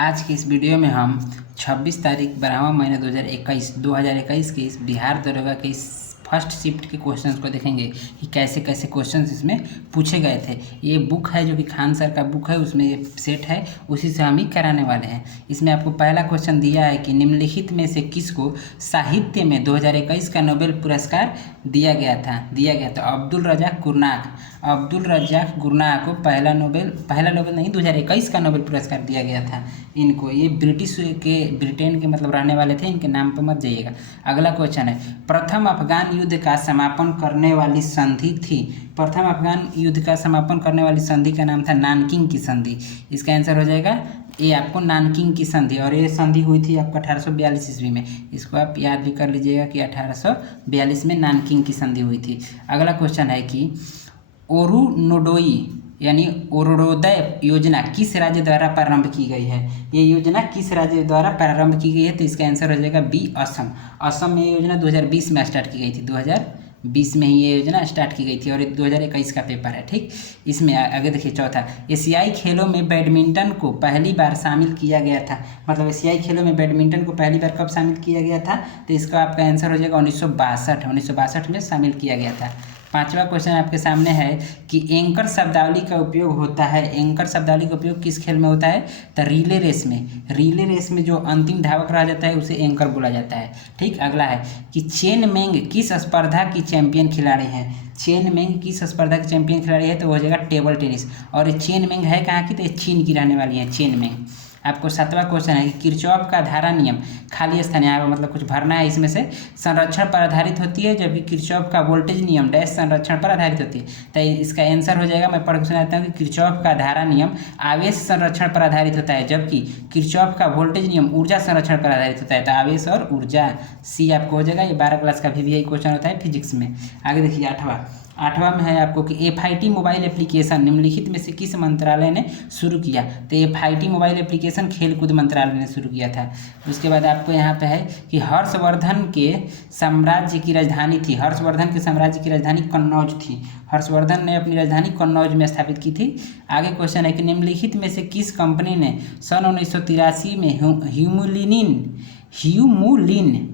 आज की इस वीडियो में हम 26 तारीख 12वां महीना 2021 के इस बिहार दरोगा के इस फर्स्ट शिफ्ट के क्वेश्चंस को देखेंगे कि कैसे कैसे क्वेश्चंस इसमें पूछे गए थे। ये बुक है जो कि खान सर का बुक है, उसमें ये सेट है, उसी से हम ही कराने वाले हैं। इसमें आपको पहला क्वेश्चन दिया है कि निम्नलिखित में से किसको साहित्य में 2021 का नोबेल पुरस्कार दिया गया था। अब्दुल रज़ाक गुरनाह को पहला नोबेल नहीं 2021 का नोबेल पुरस्कार दिया गया था इनको। ये ब्रिटेन के मतलब रहने वाले थे, इनके नाम पर मत जाइएगा। अगला क्वेश्चन है, प्रथम अफगान युद्ध का समापन करने वाली संधि थी। प्रथम अफगान युद्ध का समापन करने वाली संधि का नाम था नानकिंग की संधि। इसका आंसर हो जाएगा ये आपको नानकिंग की संधि, और ये संधि हुई थी आपको 1842 ईस्वी में। इसको आप याद भी कर लीजिएगा कि 1842 में नानकिंग की संधि हुई थी। अगला क्वेश्चन है कि ओरुनोडोई यानी अरुणोदय योजना किस राज्य द्वारा प्रारंभ की गई है। ये योजना किस राज्य द्वारा प्रारंभ की गई है, तो इसका आंसर हो जाएगा बी, असम। असम में ये योजना 2020 में स्टार्ट की गई थी। 2020 में ही ये योजना स्टार्ट की गई थी और 2021 का पेपर है। ठीक, इसमें आगे देखिए चौथा, एशियाई खेलों में बैडमिंटन को पहली बार शामिल किया गया था। मतलब एशियाई खेलों में बैडमिंटन को पहली बार कब शामिल किया गया था, तो इसका आपका आंसर हो जाएगा 1962 में शामिल किया गया था। पांचवा क्वेश्चन आपके सामने है कि एंकर शब्दावली का उपयोग होता है। एंकर शब्दावली का उपयोग किस खेल में होता है, तो रिले रेस में। रिले रेस में जो अंतिम धावक रह जाता है उसे एंकर बोला जाता है। ठीक, अगला है कि चेन मेंग किस स्पर्धा की चैंपियन खिलाड़ी हैं। चेन मेंग किस स्पर्धा की चैंपियन खिलाड़ी है, तो हो जाएगा टेबल टेनिस। और ये चेन मेंग है कहाँ की, तो ये चीन की रहने वाली है चेन मेंग। आपको सातवां क्वेश्चन है कि किरचॉफ का धारा नियम खाली स्थान, यहाँ पर मतलब कुछ भरना है इसमें से, संरक्षण पर आधारित होती है, जबकि किरचॉफ का वोल्टेज नियम डैश संरक्षण पर आधारित होती है। तो इसका आंसर हो जाएगा, मैं पढ़ के सुनाता हूँ कि किरचॉफ का धारा नियम आवेश संरक्षण पर आधारित होता है, जबकि किरचॉफ का वोल्टेज नियम ऊर्जा संरक्षण पर आधारित होता है। तो आवेश और ऊर्जा, सी आपको हो जाएगा। ये 12 क्लास का भी क्वेश्चन होता है फिजिक्स में। आगे देखिए आठवां में है आपको कि FIT मोबाइल एप्लीकेशन निम्नलिखित में से किस मंत्रालय ने शुरू किया। तो FIT मोबाइल एप्लीकेशन खेलकूद मंत्रालय ने शुरू किया था। उसके बाद आपको यहाँ पे है कि हर्षवर्धन के साम्राज्य की राजधानी थी। हर्षवर्धन के साम्राज्य की राजधानी कन्नौज थी। हर्षवर्धन ने अपनी राजधानी कन्नौज में स्थापित की थी। आगे क्वेश्चन है कि निम्नलिखित में से किस कंपनी ने सन 1983 में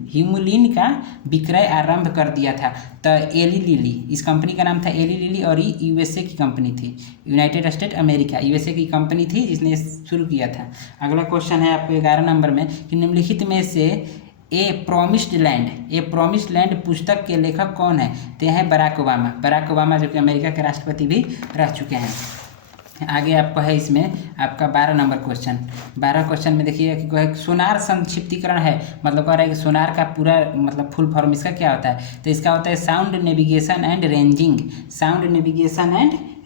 ह्यूमुलिन का विक्रय आरंभ कर दिया था। तो एली लिली, इस कंपनी का नाम था एली लिली, और ये USA की कंपनी थी, यूनाइटेड स्टेट अमेरिका, USA की कंपनी थी जिसने शुरू किया था। अगला क्वेश्चन है आपको 11 नंबर में कि निम्नलिखित में से ए प्रॉमिस्ड लैंड पुस्तक के लेखक कौन है। तो हैं बराक ओबामा जो कि अमेरिका के राष्ट्रपति भी रह चुके हैं। आगे आपको है इसमें आपका 12 नंबर क्वेश्चन। 12 क्वेश्चन में देखिए कि सोनार संक्षिप्तीकरण है, मतलब कह रहा है कि सोनार का पूरा मतलब फुल फॉर्म इसका क्या होता है, तो इसका होता है साउंड नेविगेशन एंड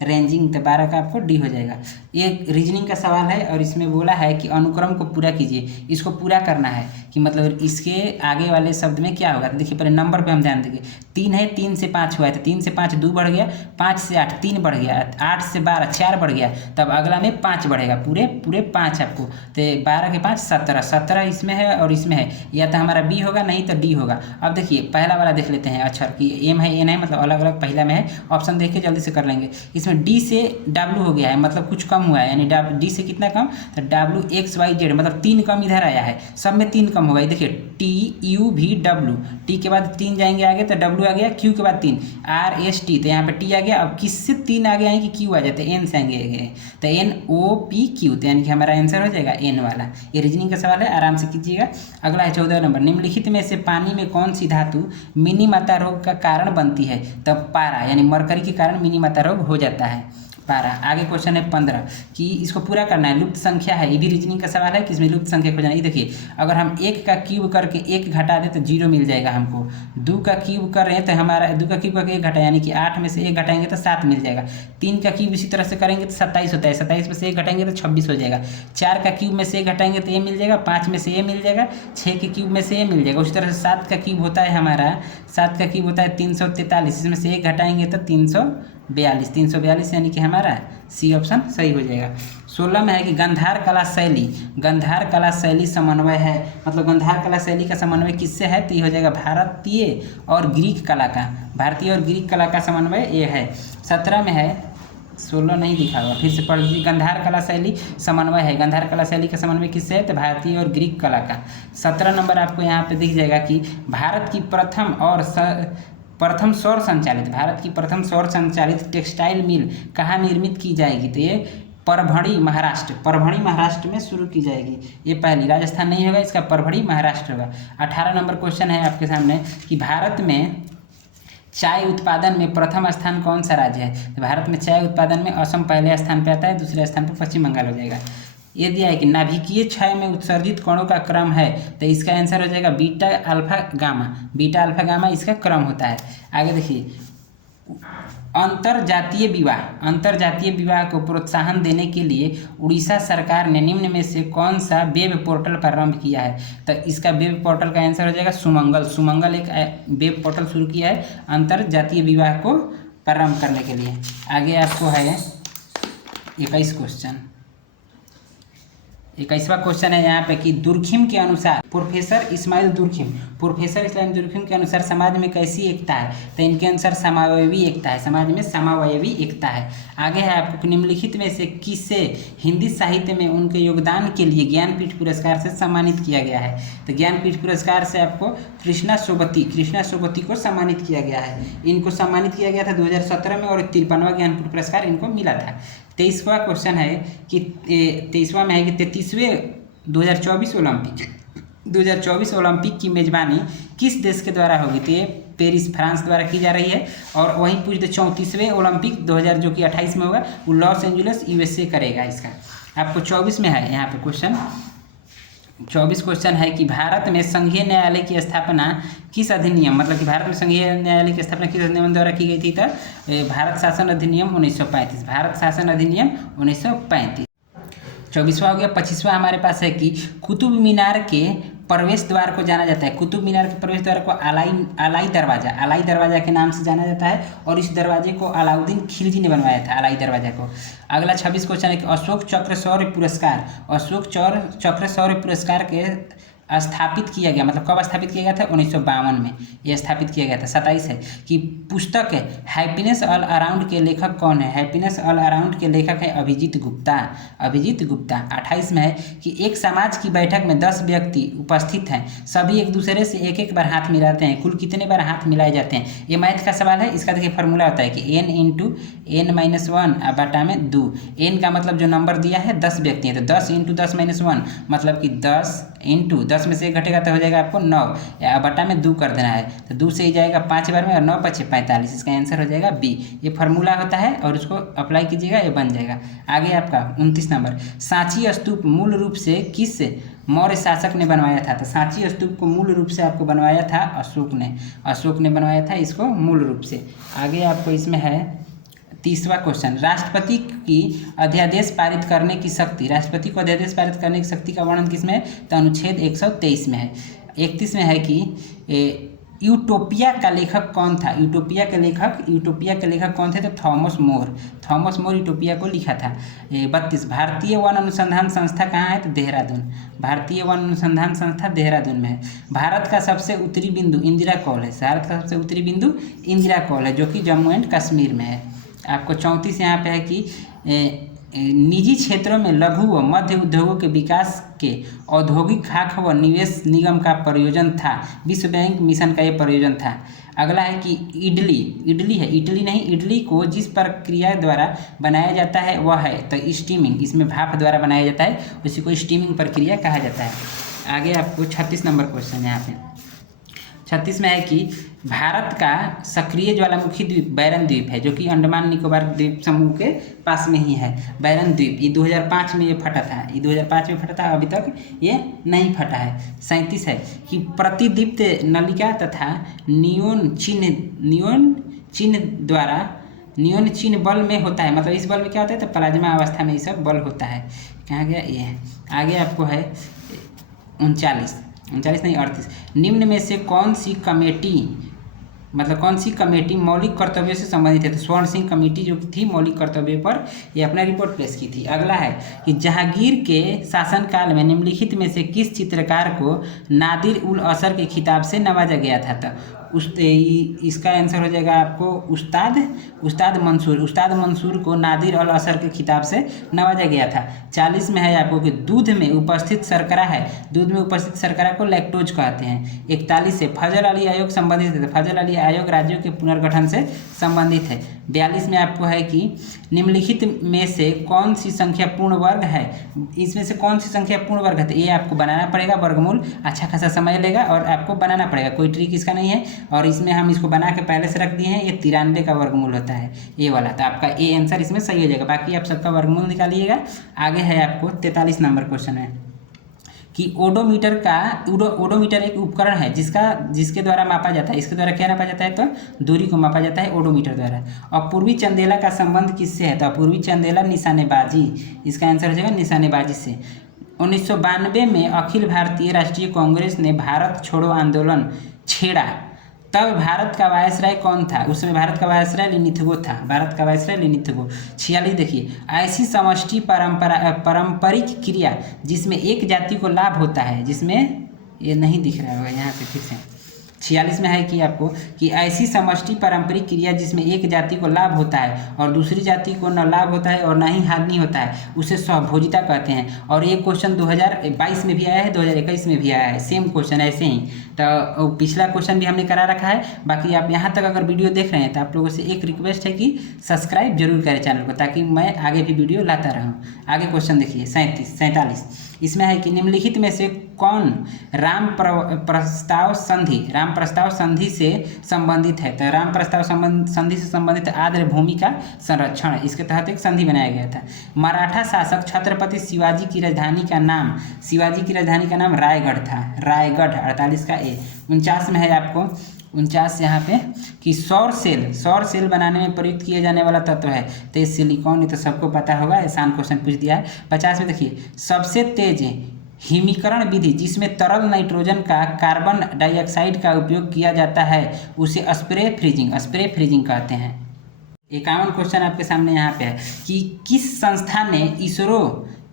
रेंजिंग। तो 12 का आपको डी हो जाएगा। ये रीजनिंग का सवाल है और इसमें बोला है कि अनुक्रम को पूरा कीजिए। इसको पूरा करना है कि मतलब इसके आगे वाले शब्द में क्या होगा। तो देखिए पहले नंबर पे हम ध्यान देंगे। 3 है, 3 से 5 हुआ है, तो 3 से 5 2 बढ़ गया, 5 से 8 3 बढ़ गया, 8 से 12 4 बढ़ गया, तब अगला में 5 बढ़ेगा, पूरे 5 आपको। तो 12 के 5 17 इसमें है और इसमें है, या तो हमारा बी होगा नहीं तो डी होगा। अब देखिए पहला वाला देख लेते हैं अक्षर कि एम है एन है, मतलब अलग अलग पहला में है। ऑप्शन देख के जल्दी से कर लेंगे। इसमें डी से डब्ल्यू हो गया है, मतलब कुछ कम हुआ है, यानी डी से कितना कम, तो WXYZ मतलब 3 कम इधर आया है, सब में 3 कम होगा। देखिए TUVW, टी के बाद 3 जाएंगे आगे तो W आ गया, Q के बाद 3 RST, तो यहाँ पे T आ गया। अब किससे 3 आगे आएंगे, Q आ जाते हैं, N से आएंगे तो NOPQ, तो यानी कि हमारा आंसर हो जाएगा N वाला। ये रीजनिंग का सवाल है, आराम से कीजिएगा। अगला है 14 नंबर, निम्नलिखित में से पानी में कौन सी धातु मिनी माता रोग का कारण बनती है। तब पारा यानी मरकरी के कारण मिनी माता रोग हो जाता है, पारा। आगे क्वेश्चन है 15 कि इसको पूरा करना है। लुप्त संख्या है, ये भी रीजनिंग का सवाल है कि इसमें लुप्त संख्या खोजना है। देखिए अगर हम 1 का क्यूब करके 1 घटा दें तो 0 मिल जाएगा हमको। 2 का क्यूब कर रहे हैं तो हमारा 2 का क्यूब करके 1 घटा, यानी कि 8 में से 1 घटाएंगे तो 7 मिल जाएगा। 3 का क्यूब इसी तरह से करेंगे तो 27 होता है, 27 में से 1 घटाएंगे तो 26 हो जाएगा। 4 का क्यूब में से 1 घटाएंगे तो ये मिल जाएगा, 5 में से ये मिल जाएगा, 6 के क्यूब में से ये मिल जाएगा। उसी तरह से 7 का क्यूब होता है हमारा, 7 का क्यूब होता है 343, इसमें से 1 घटाएंगे तो 342, यानी कि हमारा सी ऑप्शन सही हो जाएगा। 16 में है कि गंधार कला शैली समन्वय है, मतलब गंधार कला शैली का समन्वय किससे है, तो ये हो जाएगा भारतीय और ग्रीक कला का समन्वय ये है। 17 में है 16 नहीं लिखा हुआ, फिर से पढ़ लीजिए। गांधार कला शैली समन्वय है, गांधार कला शैली का समन्वय किससे है? तो भारतीय और ग्रीक कला का। 17 नंबर आपको यहाँ पे दिख जाएगा कि भारत की प्रथम सौर संचालित, भारत की प्रथम सौर संचालित टेक्सटाइल मिल कहाँ निर्मित की जाएगी? तो ये परभणी महाराष्ट्र में शुरू की जाएगी। ये पहली, राजस्थान नहीं होगा इसका, परभणी महाराष्ट्र होगा। 18 नंबर क्वेश्चन है आपके सामने कि भारत में चाय उत्पादन में प्रथम स्थान कौन सा राज्य है? तो भारत में चाय उत्पादन में असम पहले स्थान पे आता है, दूसरे स्थान पर पश्चिम बंगाल हो जाएगा। ये दिया है कि नाभिकीय क्षय में उत्सर्जित कणों का क्रम है, तो इसका आंसर हो जाएगा बीटा अल्फा गामा इसका क्रम होता है। आगे देखिए, अंतरजातीय विवाह को प्रोत्साहन देने के लिए उड़ीसा सरकार ने निम्न में से कौन सा वेब पोर्टल प्रारंभ किया है? तो इसका वेब पोर्टल का आंसर हो जाएगा सुमंगल एक वेब पोर्टल शुरू किया है अंतरजातीय विवाह को प्रारंभ करने के लिए। आगे आपको है 21वां क्वेश्चन है यहाँ पे कि दुर्खिम के अनुसार प्रोफेसर इस्माइल दुर्खिम के अनुसार समाज में कैसी एकता है? तो इनके अनुसार समावयवी एकता है, समाज में समावयवी एकता है। आगे है आपको निम्नलिखित में से किसे हिंदी साहित्य में उनके योगदान के लिए ज्ञानपीठ पुरस्कार से सम्मानित किया गया है? तो ज्ञानपीठ पुरस्कार से आपको कृष्णा सोबती को सम्मानित किया गया है। इनको सम्मानित किया गया था 2017 में और 53वां ज्ञानपीठ पुरस्कार इनको मिला था। 23वां क्वेश्चन है कि 23वां में है कि 33वें 2024 ओलंपिक की मेजबानी किस देश के द्वारा होगी? तो ये पेरिस फ्रांस द्वारा की जा रही है। और वहीं पूछ दे 34वें ओलंपिक 2000 जो कि 28 में होगा वो लॉस एंजलिस USA करेगा। इसका आपको 24 में है यहाँ पे क्वेश्चन। 24 क्वेश्चन है कि भारत में संघीय न्यायालय की स्थापना किस अधिनियम, मतलब कि भारत में संघीय न्यायालय की स्थापना किस अधिनियम द्वारा की गई थी? तो भारत शासन अधिनियम 1935। 24वां हो गया। 25वां हमारे पास है कि कुतुब मीनार के प्रवेश द्वार को जाना जाता है, कुतुब मीनार के प्रवेश द्वार को अलाई दरवाजा के नाम से जाना जाता है और इस दरवाजे को अलाउद्दीन खिलजी ने बनवाया था, अलाई दरवाजा को। अगला 26 क्वेश्चन है कि अशोक चक्र शौर्य पुरस्कार के स्थापित किया गया, मतलब कब स्थापित किया गया था? 1952 में ये स्थापित किया गया था। 27 है कि पुस्तक हैप्पीनेस ऑल अराउंड के लेखक कौन है? हैप्पीनेस ऑल अराउंड के लेखक है अभिजीत गुप्ता। 28 में है कि एक समाज की बैठक में 10 व्यक्ति उपस्थित हैं, सभी एक दूसरे से एक बार हाथ मिलाते हैं, कुल कितने बार हाथ मिलाए जाते हैं? ये मैथ का सवाल है। इसका देखिए फार्मूला होता है कि n × n-1 बटा में 2। n का मतलब जो नंबर दिया है 10 व्यक्ति हैं, तो 10 × 10-1 मतलब कि 10 × 10 में से एक घटेगा तो हो जाएगा आपको 9, या बटा में 2 कर देना है, तो 2 से ही जाएगा 5 बार में और 9 × 5 = 45। इसका आंसर हो जाएगा B। ये फार्मूला होता है और उसको अप्लाई कीजिएगा, ये बन जाएगा। आगे आपका 29 नंबर, सांची स्तूप मूल रूप से किस मौर्य शासक ने बनवाया था? तो सांची स्तूप को मूल रूप से आपको बनवाया था अशोक ने बनवाया था इसको मूल रूप से। आगे आपको इसमें है 30वां क्वेश्चन, राष्ट्रपति को अध्यादेश पारित करने की शक्ति का वर्णन किसमें है? तो अनुच्छेद 123 में है। 31 में है कि यूटोपिया का लेखक कौन था? यूटोपिया के लेखक कौन थे? तो थॉमस मोर यूटोपिया को लिखा था। 32, भारतीय वन अनुसंधान संस्था कहाँ है? तो देहरादून। भारतीय वन अनुसंधान संस्था देहरादून में है। भारत का सबसे उत्तरी बिंदु इंदिरा कौल है, जो कि जम्मू एंड कश्मीर में है। आपको 34 यहाँ पे है कि निजी क्षेत्रों में लघु व मध्य उद्योगों के विकास के औद्योगिक खाक व निवेश निगम का प्रयोजन था, विश्व बैंक मिशन का ये प्रयोजन था। अगला है कि इडली को जिस प्रक्रिया द्वारा बनाया जाता है वह है तो स्टीमिंग, इसमें भाप द्वारा बनाया जाता है, उसी को स्टीमिंग प्रक्रिया कहा जाता है। आगे आपको 36 नंबर क्वेश्चन यहाँ पे 36 में है कि भारत का सक्रिय ज्वालामुखी द्वीप बैरन द्वीप है, जो कि अंडमान निकोबार द्वीप समूह के पास में ही है। बैरन द्वीप ये 2005 में ये फटा था, अभी तक ये नहीं फटा है। 37 है कि प्रतिदीप्त नलिका तथा नियोन चिन्ह बल में होता है, मतलब इस बल में क्या होता है? तो प्लाज्मा अवस्था में ये सब बल होता है। कहाँ गया ये है? आगे आपको है 39 नहीं 38, निम्न में से कौन सी कमेटी मौलिक कर्तव्यों से संबंधित है? तो स्वर्ण सिंह कमेटी जो थी मौलिक कर्तव्य पर ये अपना रिपोर्ट पेश की थी। अगला है कि जहांगीर के शासनकाल में निम्नलिखित में से किस चित्रकार को नादिर उल असर के खिताब से नवाजा गया था? तो इसका आंसर हो जाएगा आपको उस्ताद मंसूर को नादिर अल असर के खिताब से नवाजा गया था। 40 में है आपको कि दूध में उपस्थित शर्करा है, दूध में उपस्थित शर्करा को लैक्टोज कहते हैं। 41 से फजल अली आयोग संबंधित है, फजल अली आयोग राज्यों के पुनर्गठन से संबंधित है। 42 में आपको है कि निम्नलिखित में से कौन सी संख्या पूर्ण वर्ग है, इसमें से कौन सी संख्या पूर्ण वर्ग है, तो ये आपको बनाना पड़ेगा, वर्गमूल अच्छा खासा समय लेगा और आपको बनाना पड़ेगा, कोई ट्रिक इसका नहीं है। और इसमें हम इसको बना के पहले से रख दिए हैं, ये 93 का वर्गमूल होता है ये वाला, तो आपका ए आंसर इसमें सही हो जाएगा। बाकी आप सबका वर्गमूल निकालिएगा। आगे है आपको 43 नंबर क्वेश्चन है कि ओडोमीटर एक उपकरण है जिसके द्वारा मापा जाता है, इसके द्वारा क्या मापा जाता है, तो दूरी को मापा जाता है ओडोमीटर द्वारा। और पूर्वी चंदेला का संबंध किससे है, तो पूर्वी चंदेला निशानेबाजी, इसका आंसर हो जाएगा निशानेबाजी से। 1992 में अखिल भारतीय राष्ट्रीय कांग्रेस ने भारत छोड़ो आंदोलन छेड़ा, तब भारत का वायसराय कौन था, उस समय भारत का वायसराय लिनिथगो था, भारत का वायसराय लिनिथगो। 46 देखिए, ऐसी समष्टि पारंपरिक क्रिया जिसमें एक जाति को लाभ होता है, जिसमें ये नहीं दिख रहा होगा यहाँ पे फिर से, 46 में है कि आपको कि ऐसी समष्टि पारंपरिक क्रिया जिसमें एक जाति को लाभ होता है और दूसरी जाति को न लाभ होता है और न ही हानि होता है, उसे स्वभोजिता कहते हैं। और ये क्वेश्चन 2022 में भी आया है, 2021 में भी आया है, सेम क्वेश्चन ऐसे ही। तो पिछला क्वेश्चन भी हमने करा रखा है। बाकी आप यहाँ तक अगर वीडियो देख रहे हैं तो आप लोगों से एक रिक्वेस्ट है कि सब्सक्राइब जरूर करें चैनल को, ताकि मैं आगे भी वीडियो लाता रहूँ। आगे क्वेश्चन देखिए 47, इसमें है कि निम्नलिखित में से कौन राम प्रस्ताव संधि से संबंधित है, तो राम प्रस्ताव संधि से संबंधित आर्द्र भूमि का संरक्षण, इसके तहत एक संधि बनाया गया था। मराठा शासक छत्रपति शिवाजी की राजधानी का नाम रायगढ़ था, रायगढ़। 48 का ए। 49 में है आपको 49 यहाँ पे कि सौर सेल बनाने में प्रयुक्त किए जाने वाला तत्व है, तो ये सिलिकॉन, ये तो सबको पता होगा, आसान क्वेश्चन पूछ दिया है। 50 में देखिए, सबसे तेज हिमीकरण विधि जिसमें तरल नाइट्रोजन का कार्बन डाइऑक्साइड का उपयोग किया जाता है उसे स्प्रे फ्रीजिंग कहते हैं। 51 क्वेश्चन आपके सामने यहाँ पे है कि किस संस्था ने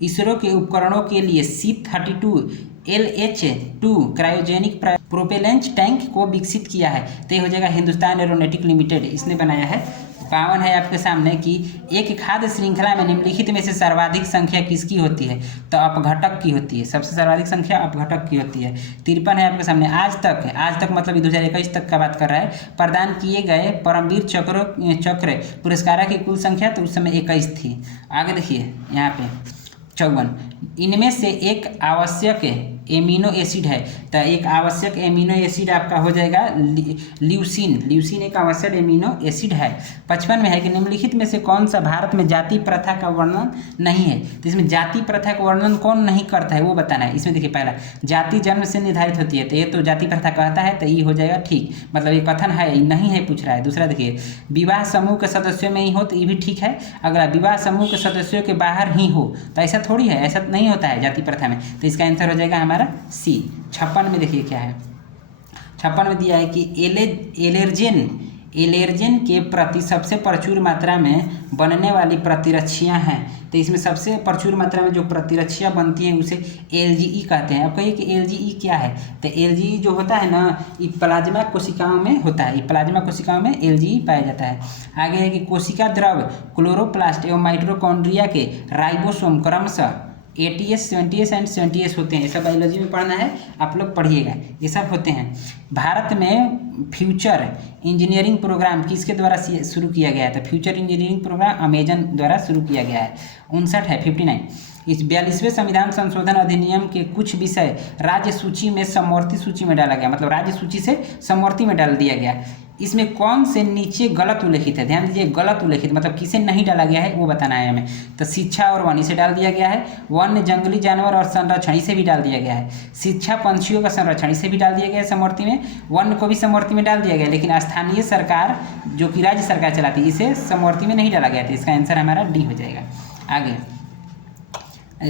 इसरो के उपकरणों के लिए C-32 LH-2 cryogenic propellant tank को विकसित किया है, तो ये हो जाएगा हिंदुस्तान एरोनॉटिक लिमिटेड, इसने बनाया है। 52 है आपके सामने कि एक खाद्य श्रृंखला में निम्नलिखित में से सर्वाधिक संख्या किसकी होती है, तो अपघटक की होती है, सबसे सर्वाधिक संख्या अपघटक की होती है। 53 है आपके सामने, आज तक मतलब 2021 तक का बात कर रहा है, प्रदान किए गए परमवीर चक्र पुरस्कारों की कुल संख्या तो उस समय 21 थी। आगे देखिए यहाँ पे 54, इनमें से एक आवश्यक एमिनो एसिड है, तो एक आवश्यक एमिनो एसिड आपका हो जाएगा ल्यूसीन एक आवश्यक एमिनो एसिड है। 55 में है कि निम्नलिखित में से कौन सा भारत में जाति प्रथा का वर्णन नहीं है, तो इसमें जाति प्रथा का वर्णन कौन नहीं करता है वो बताना है। इसमें देखिए, पहला जाति जन्म से निर्धारित होती है, तो ये तो जाति प्रथा कहता है, तो ये हो जाएगा ठीक, मतलब ये कथन है, ये नहीं है पूछ रहा है। दूसरा देखिए, विवाह समूह के सदस्यों में ही हो, तो ये भी ठीक है। अगला, विवाह समूह के सदस्यों के बाहर ही हो, तो ऐसा थोड़ी है, ऐसा नहीं होता है जाति प्रथा में, तो इसका आंसर हो जाएगा हमारा सी। 56 में देखिए क्या है, 56 में दिया है कि एलर्जेन के प्रति सबसे प्रचुर मात्रा में बनने वाली प्रतिरक्षियां हैं, तो इसमें सबसे प्रचुर मात्रा में जो प्रतिरक्षियां बनती हैं उसे एलजीई कहते हैं। अब कहिए कि एलजीई क्या है, तो एलजीई जो होता है ना, ये प्लाज्मा कोशिकाओं में होता है, ये प्लाज्मा कोशिकाओं में एलजीई पाया जाता है। आगे है कि कोशिका द्रव क्लोरोप्लास्ट एवं माइटोकॉन्ड्रिया के राइबोसोम क्रमशः ATS 70S एंड 70S होते हैं, ये सब बायोलॉजी में पढ़ना है, आप लोग पढ़िएगा, ये सब होते हैं। भारत में फ्यूचर इंजीनियरिंग प्रोग्राम किसके द्वारा शुरू किया गया था, फ्यूचर इंजीनियरिंग प्रोग्राम अमेजन द्वारा शुरू किया गया है। 59 है 59, इस 42वें संविधान संशोधन अधिनियम के कुछ विषय राज्य सूची में समवर्ती सूची में डाला गया, मतलब राज्य सूची से समवर्ती में डाल दिया गया। इसमें कौन से नीचे गलत उल्लेखित है, ध्यान दीजिए, गलत उल्लेखित मतलब किसे नहीं डाला गया है वो बताना है हमें। तो शिक्षा और वन इसे डाल दिया गया है, वन्य जंगली जानवर और संरक्षण इसे भी डाल दिया गया है, शिक्षा पंछियों का संरक्षण इसे भी डाल दिया गया है समवर्ती में, वन को भी समवर्ती में डाल दिया गया, लेकिन स्थानीय सरकार जो कि राज्य सरकार चलाती है इसे समवर्ती में नहीं डाला गया था, इसका आंसर हमारा डी हो जाएगा। आगे,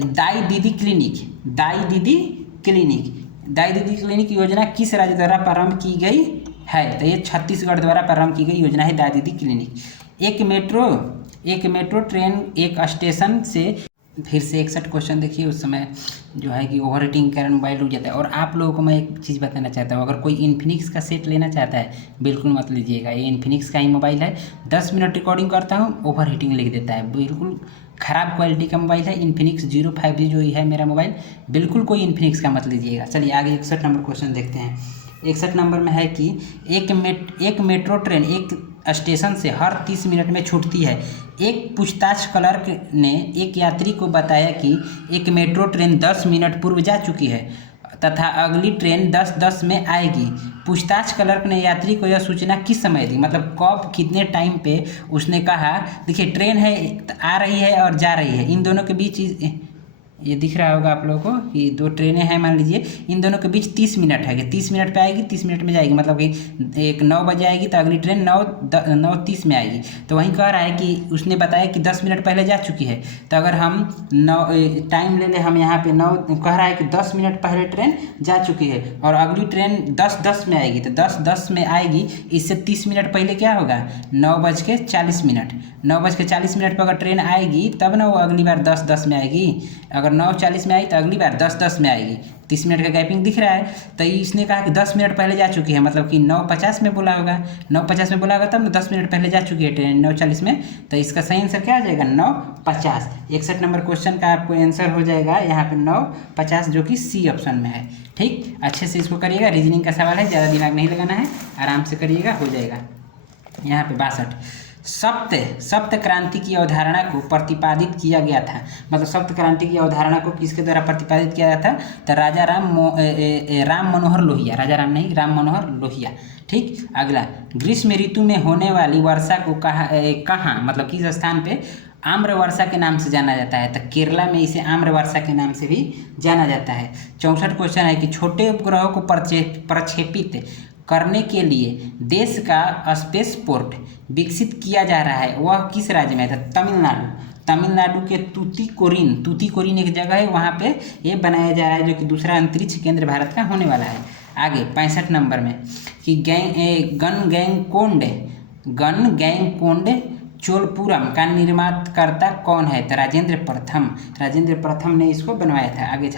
दाई दीदी क्लिनिक योजना किस राज्य द्वारा प्रारंभ की गई है, तो ये छत्तीसगढ़ द्वारा प्रारंभ की गई योजना है दाई दीदी क्लिनिक। एक मेट्रो ट्रेन एक स्टेशन से फिर से 61 क्वेश्चन देखिए। उस समय जो है कि ओवर हीटिंग के कारण मोबाइल रुक जाता है। और आप लोगों को मैं एक चीज़ बताना चाहता हूँ, अगर कोई इन्फिनिक्स का सेट लेना चाहता है बिल्कुल मत लीजिएगा। ये इन्फिनिक्स का ही मोबाइल है, 10 मिनट रिकॉर्डिंग करता हूँ ओवर हीटिंग लिख देता है। बिल्कुल ख़राब क्वालिटी का मोबाइल है इन्फिनिक्स 05G जो है मेरा मोबाइल, बिल्कुल कोई इन्फिनिक्स का मत लीजिएगा। चलिए आगे 61 नंबर क्वेश्चन देखते हैं। 61 नंबर में है कि एक मेट्रो ट्रेन एक स्टेशन से हर 30 मिनट में छूटती है। एक पूछताछ क्लर्क ने एक यात्री को बताया कि एक मेट्रो ट्रेन 10 मिनट पूर्व जा चुकी है तथा अगली ट्रेन 10:10 में आएगी। पूछताछ क्लर्क ने यात्री को यह सूचना किस समय दी, मतलब कब कितने टाइम पे उसने कहा। देखिए ट्रेन है, आ रही है और जा रही है, इन दोनों के बीच ये दिख रहा होगा आप लोगों को कि दो ट्रेनें हैं मान लीजिए, इन दोनों के बीच 30 मिनट है कि 30 मिनट पे आएगी, 30 मिनट में जाएगी, मतलब कि एक 9 बजे आएगी तो अगली ट्रेन 9:30 में आएगी। तो वहीं कह रहा है कि उसने बताया कि 10 मिनट पहले जा चुकी है। तो अगर हम टाइम ले लें, हम यहाँ पे 9 कह रहा है कि 10 मिनट पहले ट्रेन जा चुकी है और अगली ट्रेन 10:10 में आएगी, तो 10:10 में आएगी, इससे 30 मिनट पहले क्या होगा 9:40। 9:40 पर अगर ट्रेन आएगी तब ना वो अगली बार 10:10 में आएगी। अगर 9:40 में आई तो अगली बार 10:10 में आएगी। 30 मिनट का गैपिंग दिख रहा है। तो इसने कहा कि 10 मिनट पहले जा चुकी है, मतलब कि 9:50 में बोला होगा। 9:50 में बोला होगा तब ना 10 मिनट पहले जा चुकी है ट्रेन 9:40 में। तो इसका सही आंसर क्या आ जाएगा 9:50। 61 नंबर क्वेश्चन का आपको आंसर हो जाएगा यहाँ पे 9:50, जो कि सी ऑप्शन में है। ठीक, अच्छे से इसको करिएगा। रीजनिंग का सवाल है, ज़्यादा दिमाग नहीं लगाना है, आराम से करिएगा, हो जाएगा। यहाँ पे 62 सप्त क्रांति की अवधारणा को प्रतिपादित किया गया था। मतलब सप्त क्रांति की अवधारणा को किसके द्वारा प्रतिपादित किया गया था, तो राजा राम मनोहर लोहिया, राजा राम नहीं, राम मनोहर लोहिया। ठीक, अगला, ग्रीष्म ऋतु में होने वाली वर्षा को कहाँ मतलब किस स्थान पे आम्र वर्षा के नाम से जाना जाता है, तो केरला में इसे आम्र वर्षा के नाम से भी जाना जाता है। 64 क्वेश्चन है कि छोटे उपग्रहों को प्रक्षेपित करने के लिए देश का स्पेस पोर्ट विकसित किया जा रहा है, वह किस राज्य में है, तो तमिलनाडु के तूतीकोरिन एक जगह है, वहाँ पे ये बनाया जा रहा है, जो कि दूसरा अंतरिक्ष केंद्र भारत का होने वाला है। आगे 65 नंबर में कि गनगैंगकोंड चोलपुरम का निर्माणकर्ता कौन है, तो राजेंद्र प्रथम ने इसको बनवाया था। आगे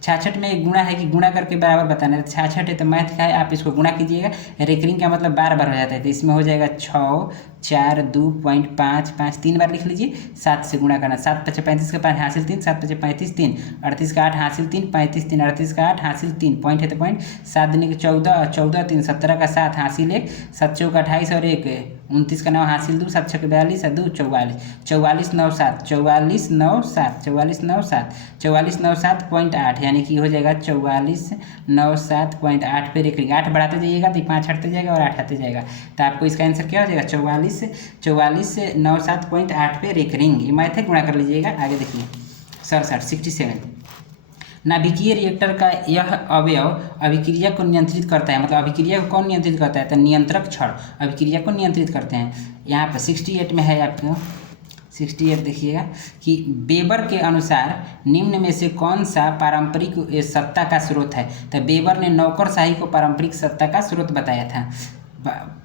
66 में एक गुणा है कि गुणा करके बराबर बताना है। 66 है तो मैथ का है, आप इसको गुणा कीजिएगा। रेकरिंग का मतलब बार बार हो जाता है, तो इसमें हो जाएगा 6, 4, 2.5, 5 3 बार लिख लीजिए। 7 से गुणा करना, 7 × 5 = 35 का 5 हासिल 3, 7 × 5 = 35, 3 38 का 8 हासिल 3, 35 3 38 का 8 हासिल 3, पॉइंट है तो पॉइंट। 7 दूनी के 14, 14 3 17 का 7 हासिल 1, 7 चौका 28 और 1 29 का 9 हासिल 2, 7 छक्के 42 और 2 44, 44 9 7, 44 9 7, 44 9 7, 44 9 7.8, यानी कि हो जाएगा 44 9 7.8 पे रेकरिंग। 8 बढ़ाते जाइएगा तो 5 हटते जाएगा और 8 आते जाएगा, तो आपको इसका आंसर क्या हो जाएगा 44 9 7.8 पे रेकरिंग। ये मैथ है, गुणा कर लीजिएगा। आगे देखिए 67 नाभिकीय रिएक्टर का यह अवयव अभिक्रिया को नियंत्रित करता है, मतलब अभिक्रिया को कौन नियंत्रित करता है, तो नियंत्रक क्षण अभिक्रिया को नियंत्रित करते हैं। यहाँ पर 68 में है आपको 68 देखिएगा कि वेबर के अनुसार निम्न में से कौन सा पारंपरिक सत्ता का स्रोत है, तो वेबर ने नौकरशाही को पारंपरिक सत्ता का स्रोत बताया था।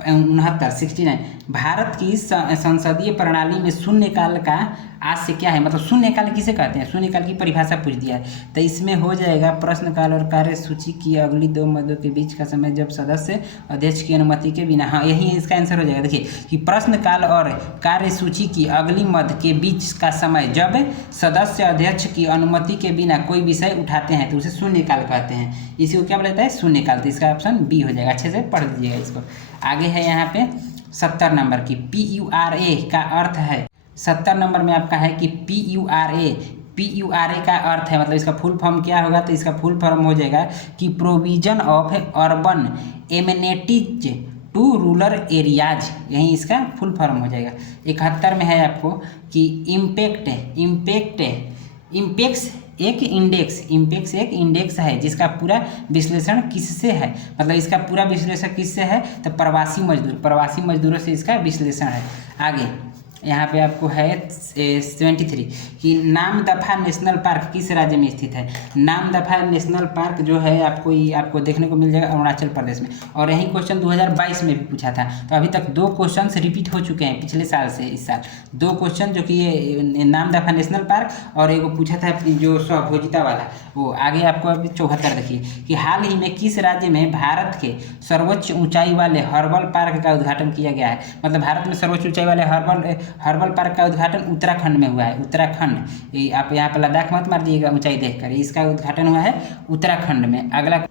69 भारत की संसदीय प्रणाली में शून्यकाल का आज से क्या है, मतलब शून्यकाल किसे कहते हैं, शून्यकाल की परिभाषा पूछ दिया है। तो इसमें हो जाएगा प्रश्नकाल और कार्यसूची की अगली 2 मदों के बीच का समय जब सदस्य अध्यक्ष की अनुमति के बिना। हाँ, यही इसका आंसर हो जाएगा। देखिए कि प्रश्नकाल और कार्यसूची की अगली मद के बीच का समय जब सदस्य अध्यक्ष की अनुमति के बिना कोई विषय उठाते हैं तो उसे शून्यकाल कहते हैं। इसी को क्या बोला जाता है, शून्यकाल। तो इसका ऑप्शन बी हो जाएगा, अच्छे से पढ़ लीजिएगा इसको। आगे है यहाँ पे 70 नंबर की PURA का अर्थ है। 70 नंबर में आपका है कि PURA का अर्थ है, मतलब इसका फुल फॉर्म क्या होगा, तो इसका फुल फॉर्म हो जाएगा कि provision of urban amenities to rural areas, यही इसका फुल फॉर्म हो जाएगा। 71 में है आपको कि इम्पेक्स एक इंडेक्स है जिसका पूरा विश्लेषण किससे है, मतलब इसका पूरा विश्लेषण किससे है, तो प्रवासी मजदूरों से इसका विश्लेषण है। आगे यहाँ पे आपको है 73 कि नामदफा नेशनल पार्क किस राज्य में स्थित है। नामदफा नेशनल पार्क जो है आपको देखने को मिल जाएगा अरुणाचल प्रदेश में। और यही क्वेश्चन 2022 में भी पूछा था। तो अभी तक 2 क्वेश्चन रिपीट हो चुके हैं पिछले साल से इस साल। 2 क्वेश्चन जो कि ये नामदफा नेशनल पार्क और एक पूछा था जो स्वभोजिता वाला, वो आगे आपको अभी 74 देखिए कि हाल ही में किस राज्य में भारत के सर्वोच्च ऊंचाई वाले हर्बल पार्क का उद्घाटन किया गया है। मतलब भारत में सर्वोच्च ऊंचाई वाले हर्बल पार्क का उद्घाटन उत्तराखंड में हुआ है। उत्तराखंड, आप यहाँ पर लद्दाख मत मार दीजिएगा ऊंचाई देखकर, इसका उद्घाटन हुआ है उत्तराखंड में। अगला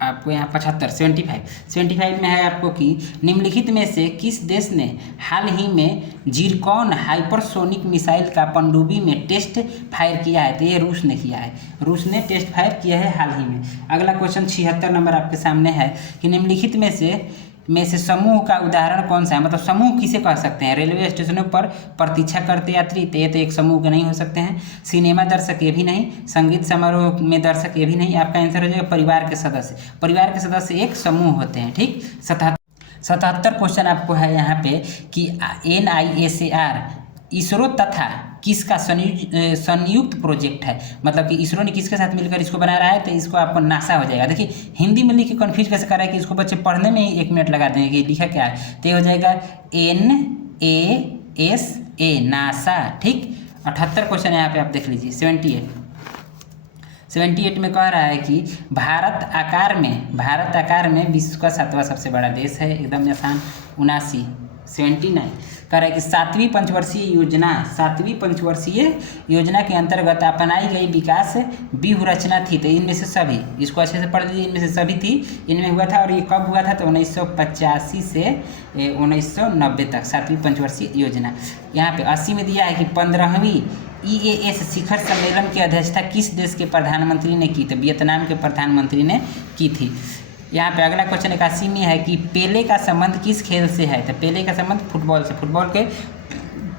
आपको यहाँ 75 में है आपको कि निम्नलिखित में से किस देश ने हाल ही में जिरकॉन हाइपरसोनिक मिसाइल का पनडुब्बी में टेस्ट फायर किया है। तो ये रूस ने किया है, रूस ने टेस्ट फायर किया है हाल ही में। अगला क्वेश्चन 76 नंबर आपके सामने है कि निम्नलिखित में से समूह का उदाहरण कौन सा है। मतलब समूह किसे कह सकते हैं। रेलवे स्टेशनों पर प्रतीक्षा करते यात्री, तो ये तो एक समूह के नहीं हो सकते हैं। सिनेमा दर्शक, ये भी नहीं। संगीत समारोह में दर्शक, ये भी नहीं। आपका आंसर हो जाएगा परिवार के सदस्य। परिवार के सदस्य एक समूह होते हैं। ठीक, 77 क्वेश्चन आपको है यहाँ पे कि NISAR इसरो तथा किसका संयुक्त प्रोजेक्ट है। मतलब कि इसरो ने किसके साथ मिलकर इसको बना रहा है। तो इसको आपको नासा हो जाएगा। देखिए हिंदी में लिख के कन्फ्यूज कैसे कर रहा है कि इसको बच्चे पढ़ने में ही 1 मिनट लगा देंगे कि लिखा क्या है। तो ये हो जाएगा NASA, नासा। ठीक, 78 क्वेश्चन यहाँ पे आप देख लीजिए। 78 में कह रहा है कि भारत आकार में विश्व का 7वां सबसे बड़ा देश है। एकदम आसान। 79 कह रहा है कि 7वीं पंचवर्षीय योजना के अंतर्गत अपनाई गई विकास व्यूहरचना थी। तो इनमें से सभी, इसको अच्छे से पढ़ लीजिए, इनमें से सभी थी, इनमें हुआ था। और ये कब हुआ था। तो 1985 से 1990 तक 7वीं पंचवर्षीय योजना। यहाँ पे 80 में दिया है कि 15वीं EAS शिखर सम्मेलन की अध्यक्षता किस देश के प्रधानमंत्री ने की। तो वियतनाम के प्रधानमंत्री ने की थी। यहाँ पे अगला क्वेश्चन 81 में है कि पेले का संबंध किस खेल से है। तो पेले का संबंध फुटबॉल से। फुटबॉल के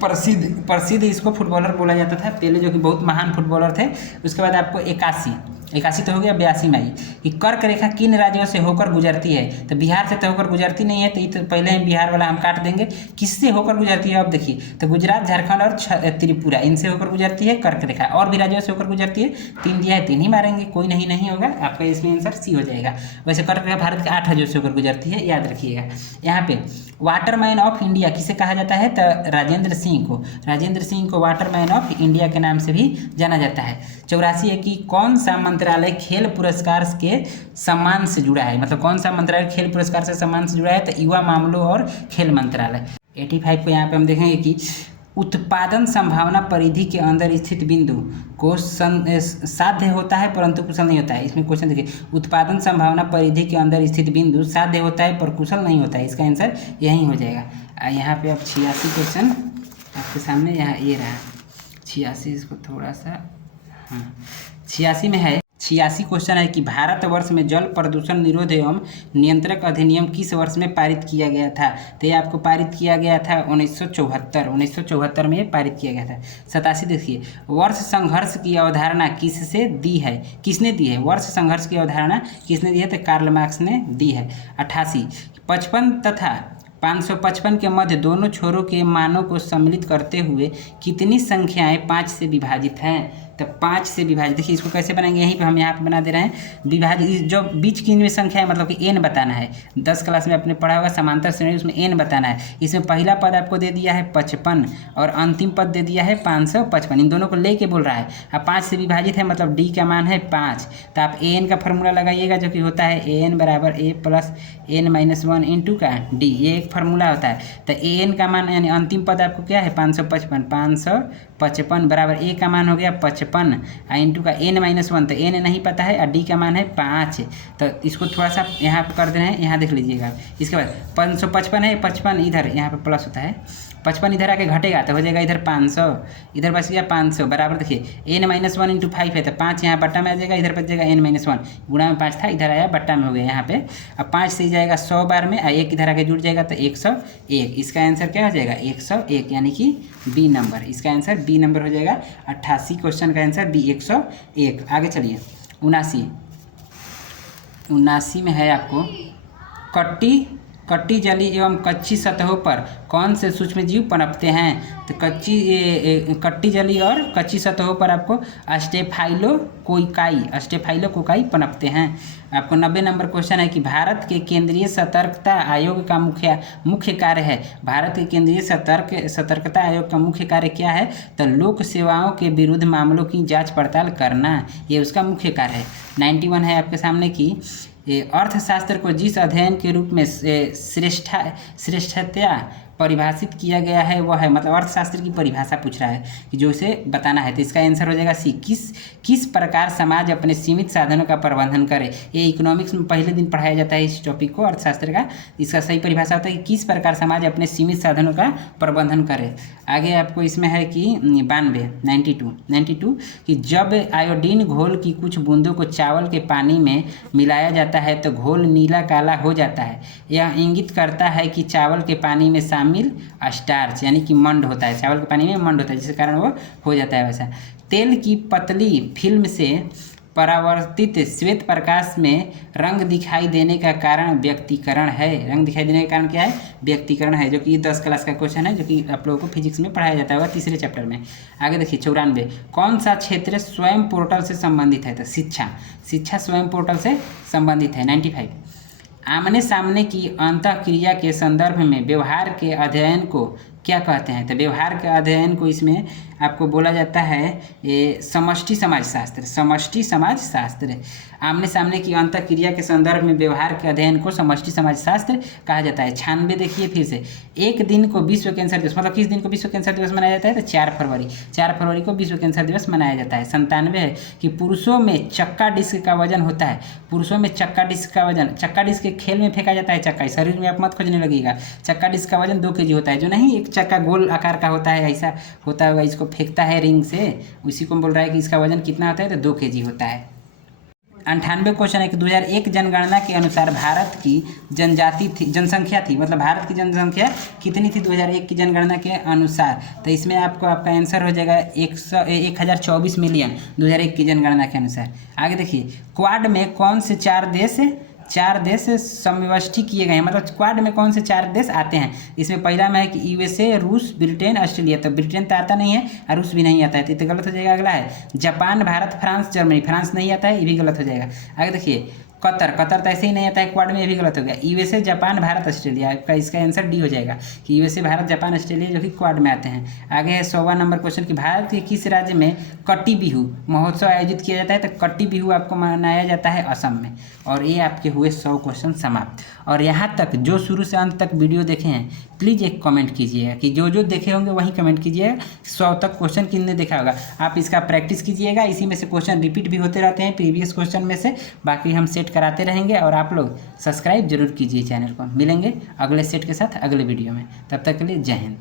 प्रसिद्ध इसको फुटबॉलर बोला जाता था पेले, जो कि बहुत महान फुटबॉलर थे। उसके बाद आपको 81 तो हो गया। 82 में आई कि कर्क रेखा किन राज्यों से होकर गुजरती है। तो बिहार से तो होकर गुजरती नहीं है। तो ये तो पहले ही बिहार वाला हम काट देंगे। किससे होकर गुजरती है अब देखिए। तो गुजरात, झारखंड और त्रिपुरा, इनसे होकर गुजरती है कर्क रेखा। और भी राज्यों से होकर गुजरती है। 3 दिया है, 3 ही मारेंगे, कोई नहीं होगा। आपका इसमें आंसर सी हो जाएगा। वैसे कर्क रेखा भारत के 8 राज्यों से होकर गुजरती है, याद रखिएगा। यहाँ पे वाटरमैन ऑफ इंडिया किसे कहा जाता है। तो राजेंद्र सिंह को वाटरमैन ऑफ इंडिया के नाम से भी जाना जाता है। 84 है कि कौन सा मंत्रालय खेल पुरस्कार के सम्मान से जुड़ा है। मतलब कौन सा मंत्रालय खेल पुरस्कार से सम्मान से जुड़ा है। तो युवा मामलों और खेल मंत्रालय। 85 को यहाँ पे हम देखेंगे कि उत्पादन संभावना परिधि के अंदर स्थित बिंदु को साध्य होता है परंतु कुशल नहीं होता है। इसमें क्वेश्चन देखिए, उत्पादन संभावना परिधि के अंदर स्थित बिंदु साध्य होता है पर कुशल नहीं होता है। इसका आंसर यही हो जाएगा। यहाँ पे अब 86 क्वेश्चन आपके सामने, यहाँ ये रहा 86। इसको थोड़ा सा 86 में है। 86 क्वेश्चन है कि भारतवर्ष में जल प्रदूषण निरोध एवं नियंत्रक अधिनियम किस वर्ष में पारित किया गया था। तो ये आपको पारित किया गया था 1974 में पारित किया गया था। 87 देखिए, वर्ष संघर्ष की अवधारणा किसने दी है। वर्ष संघर्ष की अवधारणा किसने दी है। तो कार्ल मार्क्स ने दी है। 88 55 तथा 555 के मध्य दोनों छोरों के मानों को सम्मिलित करते हुए कितनी संख्याएं 5 से विभाजित हैं। तो 5 से विभाजित, देखिए इसको कैसे बनाएंगे, यहीं पे हम यहाँ पे बना दे रहे हैं। विभाजित जो बीच की इनमें संख्या है, मतलब कि n बताना है। 10 क्लास में आपने पढ़ा होगा समांतर श्रेणी, उसमें n बताना है। इसमें पहला पद आपको दे दिया है 55 और अंतिम पद दे दिया है 555। इन दोनों को लेके बोल रहा है। अब 5 से विभाजित है मतलब d का मान है 5। तो आप an का फॉर्मूला लगाइएगा जो कि होता है an बराबर a प्लस n-1 इंटू का d। ये एक फार्मूला होता है। तो an का मान यानी अंतिम पद आपको क्या है 555 बराबर a का मान हो गया 55 इंटू का n-1। तो n नहीं पता है और d का मान है 5। तो इसको थोड़ा सा यहाँ पर कर देना है, यहाँ देख लीजिएगा। इसके बाद 555 है, 55 इधर यहाँ पे प्लस होता है, 55 इधर आके घटेगा तो हो जाएगा इधर 500, इधर बच गया 500 बराबर। देखिए n-1 इंटू 5 है तो 5 यहाँ बट्टा में आ जाएगा, इधर बच जाएगा n-1 गुणा में 5 था, इधर आया बट्टा में हो गया यहाँ पे। अब 5 से जाएगा 100 बार में, 1 इधर आके जुड़ जाएगा तो 101। इसका आंसर क्या हो जाएगा 101, यानी कि बी नंबर। इसका आंसर बी नंबर हो जाएगा। 88 क्वेश्चन का आंसर बी 101। आगे चलिए 79 में है आपको कट्टी जली एवं कच्ची सतहों पर कौन से सूक्ष्म जीव पनपते हैं? तो कट्टी जली और कच्ची सतहों पर आपको स्टेफाइलोकोकाई पनपते हैं। आपको 90 नंबर क्वेश्चन है कि भारत के केंद्रीय सतर्कता आयोग का मुख्य कार्य है। भारत के केंद्रीय सतर्कता आयोग का मुख्य कार्य क्या है? तो लोक सेवाओं के विरुद्ध मामलों की जांच पड़ताल करना, ये उसका मुख्य कार्य है। 91 है आपके सामने की अर्थशास्त्र को जिस अध्ययन के रूप में श्रेष्ठतया परिभाषित किया गया है वह है, मतलब अर्थशास्त्र की परिभाषा पूछ रहा है कि जो इसे बताना है। तो इसका आंसर हो जाएगा सी, किस प्रकार समाज अपने सीमित साधनों का प्रबंधन करे। ये इकोनॉमिक्स में पहले दिन पढ़ाया जाता है इस टॉपिक को, अर्थशास्त्र का। इसका सही परिभाषा होता है कि किस प्रकार समाज अपने सीमित साधनों का प्रबंधन करे। आगे आपको इसमें है कि 92 कि जब आयोडीन घोल की कुछ बूंदों को चावल के पानी में मिलाया जाता है तो घोल नीला काला हो जाता है। यह इंगित करता है कि चावल के पानी में शामिल स्टार्च यानी कि मंड होता है, चावल के पानी में मंड होता है, जिसके कारण वो हो जाता है वैसा। तेल की पतली फिल्म से परावर्तित श्वेत प्रकाश में रंग दिखाई देने का कारण व्यक्तीकरण है। रंग दिखाई देने का कारण क्या है? व्यक्तीकरण है, जो कि 10 क्लास का क्वेश्चन है, जो कि आप लोगों को फिजिक्स में पढ़ाया जाता होगा तीसरे चैप्टर में। आगे देखिए 94 कौन सा क्षेत्र स्वयं पोर्टल से संबंधित है? तो शिक्षा स्वयं पोर्टल से संबंधित है। 95 आमने सामने की अंतःक्रिया के संदर्भ में व्यवहार के अध्ययन को क्या कहते हैं? तो व्यवहार के अध्ययन को इसमें आपको बोला जाता है समष्टि समाजशास्त्र। आमने सामने की अंतःक्रिया के संदर्भ में व्यवहार के अध्ययन को समष्टि समाजशास्त्र कहा जाता है। 96 देखिए फिर से, एक दिन को विश्व कैंसर दिवस, मतलब किस दिन को विश्व कैंसर दिवस मनाया जाता है? तो 4 फरवरी को विश्व कैंसर दिवस मनाया जाता है। 97 है कि पुरुषों में चक्का डिस्क का वजन होता है। पुरुषों में चक्का डिस्क के खेल में फेंका जाता है चक्का, शरीर में आप मत खोजने लगेगा। चक्का डिस्क का वजन 2 kg होता है, जो नहीं एक चक्का गोल आकार का होता है, ऐसा होता होगा, इसको फेंकता है रिंग से, उसी को बोल रहा है कि इसका वजन कितना होता है? तो 2 kg होता है। 98 क्वेश्चन है कि 2001 जनगणना के अनुसार भारत की जनसंख्या थी, मतलब भारत की जनसंख्या कितनी थी 2001 की जनगणना के अनुसार? तो इसमें आपका आंसर हो जाएगा 1024 मिलियन 2001 की जनगणना के अनुसार। आगे देखिए क्वाड में कौन से चार देश समव्यवस्थित किए गए हैं, मतलब क्वाड में कौन से 4 देश आते हैं? इसमें पहला में है कि यूएसए, रूस, ब्रिटेन, ऑस्ट्रेलिया। तो ब्रिटेन तो आता नहीं है और रूस भी नहीं आता है, तो गलत हो जाएगा। अगला है Japan, Bharat, France, Germany. France नहीं आता है, ये भी गलत हो जाएगा। आगे देखिए कतर तो ऐसे ही नहीं आता है क्वाड में, ये भी गलत हो गया। यूएसए, जापान, भारत, ऑस्ट्रेलिया का इसका आंसर डी हो जाएगा कि यूएसए, भारत, जापान, ऑस्ट्रेलिया जो कि क्वाड में आते हैं। आगे है 100वां नंबर क्वेश्चन कि भारत के किस राज्य में कट्टी बिहू महोत्सव आयोजित किया जाता है? तो कट्टी बिहू आपको मनाया जाता है असम में। और ये आपके हुए 100 क्वेश्चन समाप्त। और यहाँ तक जो शुरू से अंत तक वीडियो देखे हैं प्लीज़ एक कमेंट कीजिएगा कि जो देखे होंगे वही कमेंट कीजिएगा 100 तक क्वेश्चन किसने देखा होगा। आप इसका प्रैक्टिस कीजिएगा, इसी में से क्वेश्चन रिपीट भी होते रहते हैं प्रीवियस क्वेश्चन में से, बाकी हम सेट कराते रहेंगे। और आप लोग सब्सक्राइब जरूर कीजिए चैनल को। मिलेंगे अगले सेट के साथ अगले वीडियो में, तब तक के लिए जय हिंद।